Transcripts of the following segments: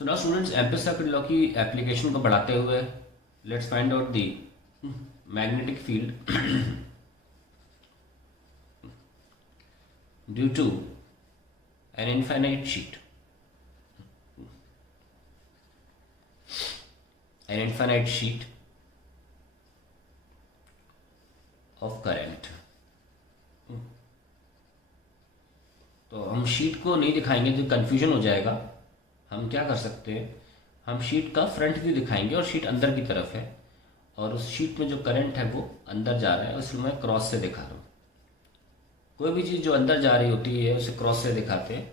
सो now students ampere circuit law की application को बढ़ाते हुए let's find out the magnetic field due to an infinite sheet of current. तो हम sheet को नहीं दिखाएंगे तो कंफ्यूजन हो जाएगा। हम क्या कर सकते हैं, हम शीट का फ्रंट व्यू दिखाएंगे और शीट अंदर की तरफ है और उस शीट में जो करंट है वो अंदर जा रहा है, इसलिए मैं क्रॉस से दिखा रहा हूँ। कोई भी चीज़ जो अंदर जा रही होती है उसे क्रॉस से दिखाते हैं,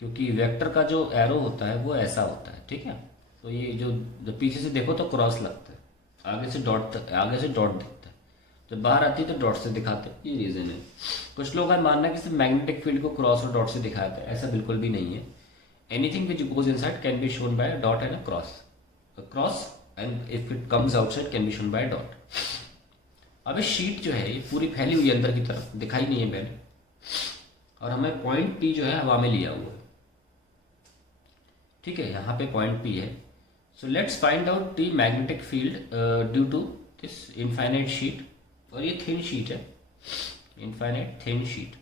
क्योंकि वेक्टर का जो एरो होता है वो ऐसा होता है, ठीक है। तो ये जो जब पीछे से देखो तो क्रॉस लगता है, आगे से डॉट दिखता है, जब बाहर आती है तो डॉट से दिखाते हैं। ये रीज़न है। कुछ लोग का मानना है कि सिर्फ मैग्नेटिक फील्ड को क्रॉस और डॉट से दिखाते हैं, ऐसा बिल्कुल भी नहीं है। Anything which goes inside can be shown by a dot and a cross. A cross and if it comes outside can be shown by a dot. अब इस शीट जो है ये पूरी फैली हुई है अंदर की तरफ, दिखाई नहीं है पहले, और हमें पॉइंट P जो है हवा में लिया हुआ है, ठीक है। यहाँ पे पॉइंट P है। So let's find out the magnetic field due to this infinite sheet, और ये थिन शीट है, इनफाइनाइट थिन शीट।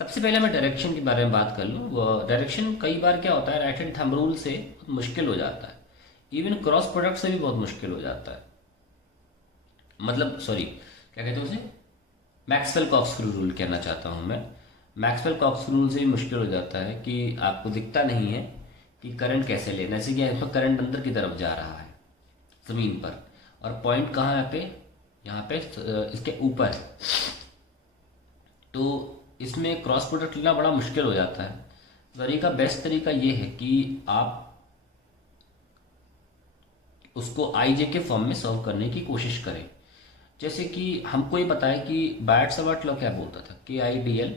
सबसे पहले मैं डायरेक्शन के बारे में बात कर लूँ। डायरेक्शन कई बार क्या होता है, राइट हैंड थंब रूल से मुश्किल हो जाता है, इवन क्रॉस प्रोडक्ट से भी बहुत मुश्किल हो जाता है। मतलब सॉरी, क्या कहते हैं उसे, मैक्सवेल कॉर्कस्क्रू रूल कहना चाहता हूँ मैं। मैक्सवेल कॉर्कस्क्रू रूल से भी मुश्किल हो जाता है कि आपको दिखता नहीं है कि करंट कैसे लेना। ऐसे कि इसमें करंट अंदर की तरफ जा रहा है ज़मीन पर, और पॉइंट कहाँ है, यहाँ पे इसके ऊपर है। तो इसमें क्रॉस प्रोडक्ट लेना बड़ा मुश्किल हो जाता है। बेस्ट तरीका ये है कि आप उसको आई जे के फॉर्म में सॉल्व करने की कोशिश करें। जैसे कि हमको ये पता है कि बायट-सावर्ट लॉ क्या बोलता था, के I D L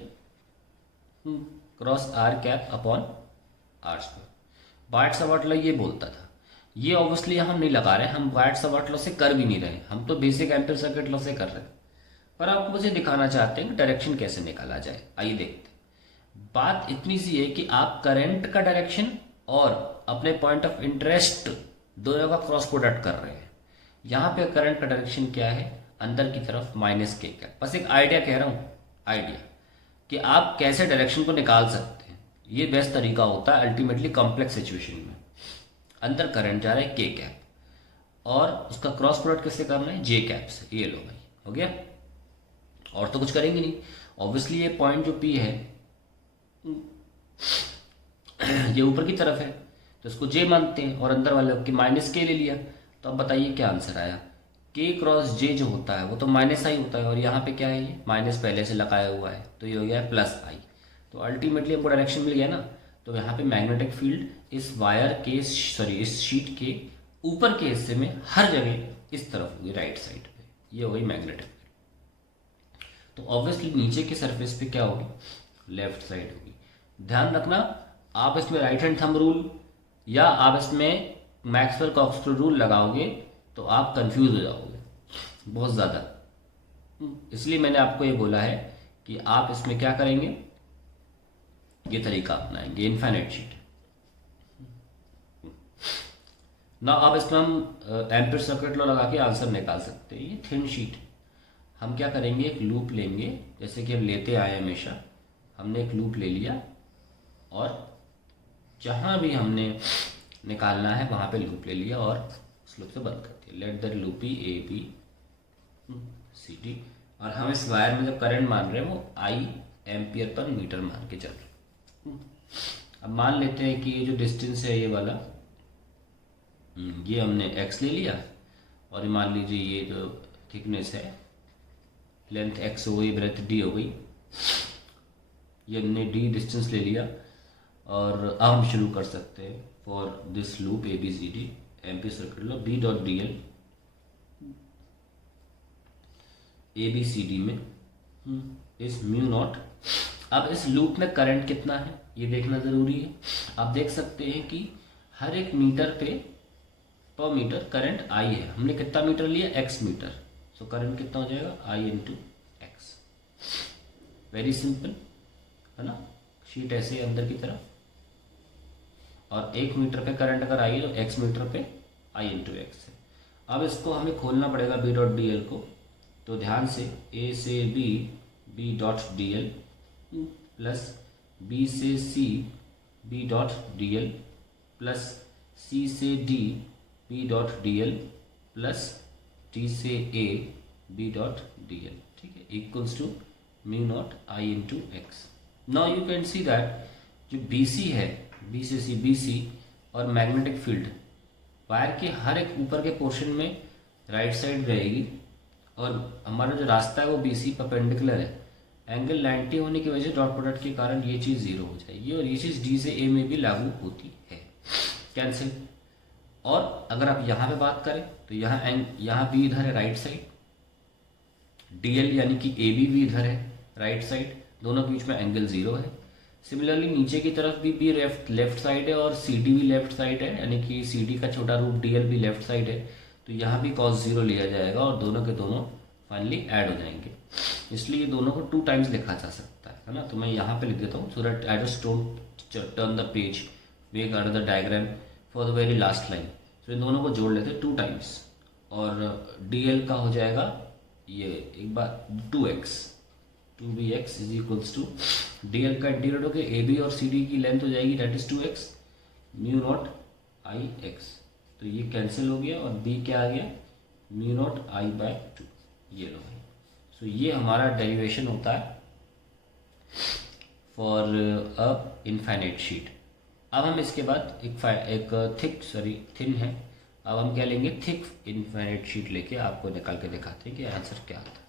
cross R cap upon R square. Biot Savart law ये बोलता था। ये ऑब्वियसली हम नहीं लगा रहे, हम बायट-सावर्ट लॉ से कर भी नहीं रहे, हम तो बेसिक एम्पीयर सर्किट लॉ से कर रहे हैं। पर आपको मुझे दिखाना चाहते हैं कि डायरेक्शन कैसे निकाला जाए। आइए देखते हैं। बात इतनी सी है कि आप करंट का डायरेक्शन और अपने पॉइंट ऑफ इंटरेस्ट दोनों का क्रॉस प्रोडक्ट कर रहे हैं। यहाँ पे करंट का डायरेक्शन क्या है, अंदर की तरफ माइनस के का। बस एक आइडिया कह रहा हूँ, आइडिया कि आप कैसे डायरेक्शन को निकाल सकते हैं। ये बेस्ट तरीका होता है अल्टीमेटली कॉम्प्लेक्स सिचुएशन में। अंदर करंट जा रहा है के कैप और उसका क्रॉस प्रोडक्ट कैसे करना है, जे कैप से। ये लो भाई, हो गया। और तो कुछ करेंगे नहीं। ऑब्वियसली ये पॉइंट जो P है ये ऊपर की तरफ है, तो इसको J मानते हैं, और अंदर वाले की माइनस के ले लिया। तो अब बताइए क्या आंसर आया। K क्रॉस J जो होता है वो तो माइनस आई होता है, और यहाँ पे क्या है, ये माइनस पहले से लगाया हुआ है, तो ये हो गया प्लस आई। तो अल्टीमेटली हमको डायरेक्शन मिल गया ना। तो यहाँ पे मैग्नेटिक फील्ड इस वायर के इस शीट के ऊपर के हिस्से में हर जगह इस तरफ होगी, राइट साइड पे। ये हो गई मैग्नेटिक। तो ऑब्वियसली नीचे के सरफेस पे क्या होगी, लेफ्ट साइड होगी। ध्यान रखना, आप इसमें राइट हैंड थंब रूल या आप इसमें मैक्सवेल कॉर्कस्क्रू रूल लगाओगे तो आप कंफ्यूज हो जाओगे बहुत ज़्यादा। इसलिए मैंने आपको ये बोला है कि आप इसमें क्या करेंगे, ये तरीका अपनाएंगे, इनफाइनाइट शीट ना। अब इसमें हम एम्पीयर सर्किट लॉ लगा के आंसर निकाल सकते हैं। ये थिन शीट, हम क्या करेंगे, एक लूप लेंगे, जैसे कि हम लेते आए हमेशा। हमने एक लूप ले लिया और जहाँ भी हमने निकालना है वहाँ पे लूप ले लिया और उस लूप से बंद कर दिया। Let the loop be A B C D, और हम इस वायर में जब करंट मान रहे हैं वो आई एम्पियर पर मीटर मान के चल रहे हैं। अब मान लेते हैं कि ये जो डिस्टेंस है ये वाला, ये हमने x ले लिया, और ये मान लीजिए ये जो थिकनेस है, लेंथ x हो गई, ब्रेथ d हो गई। ये हमने d डिस्टेंस ले लिया, और अब हम शुरू कर सकते हैं for this loop A B C D ampere circuit law B dot D L A B C D में इस म्यू नॉट। अब इस लूप में करंट कितना है ये देखना ज़रूरी है। आप देख सकते हैं कि हर एक मीटर पे पर मीटर करंट आई है। हमने कितना मीटर लिया, x मीटर, सो करंट कितना हो जाएगा, I into x. Very simple है ना। शीट ऐसे अंदर की तरफ, और 1 मीटर पे करंट अगर आई है तो x मीटर पे I इंटू एक्स है। अब इसको हमें खोलना पड़ेगा B डॉट डी एल को। तो ध्यान से A से B dot D L plus B से C B dot D L plus C से D B dot D L plus D से A B dot D L, ठीक है, equals to mu not I into x. Now you can see that जो BC है, B से C BC और magnetic field wire के हर एक ऊपर के पोर्शन में राइट साइड रहेगी और हमारा जो रास्ता है वो BC परपेंडिकुलर है। एंगल 90 होने की वजह से डॉट प्रोडक्ट के कारण ये चीज़ जीरो हो जाएगी और ये चीज़ D से A में भी लागू होती है। कैंसिल। और अगर आप यहाँ पे बात करें तो यहाँ B इधर है राइट साइड, DL यानी कि AB भी इधर है राइट साइड, दोनों के बीच में एंगल जीरो है। सिमिलरली नीचे की तरफ भी B लेफ्ट साइड है और CD भी लेफ्ट साइड है, यानी कि CD का छोटा रूट DL भी लेफ्ट साइड है। तो यहाँ भी cos जीरो लिया जाएगा और दोनों के दोनों फाइनली ऐड हो जाएंगे। इसलिए दोनों को 2 टाइम्स लिखा जा सकता है ना। तो मैं यहाँ पे लिख देता हूँ, so that I just don't turn the page, make another diagram for the very last line. तो इन दोनों को जोड़ लेते हैं 2 टाइम्स और DL का हो जाएगा ये एक बार 2x 2bx is equals to DL का इंटीग्रेट होकर AB और CD की लेंथ हो जाएगी that is 2x mu not I x। तो ये कैंसिल हो गया और B क्या आ गया, म्यू नॉट I बाय 2। ये लो भाई। सो ये हमारा डेरिवेशन होता है फॉर अ इनफाइनाइट शीट। अब हम इसके बाद एक थिन है। अब हम क्या लेंगे, थिक इनफाइनाइट शीट लेके आपको निकाल के दिखाते हैं कि आंसर क्या आता है।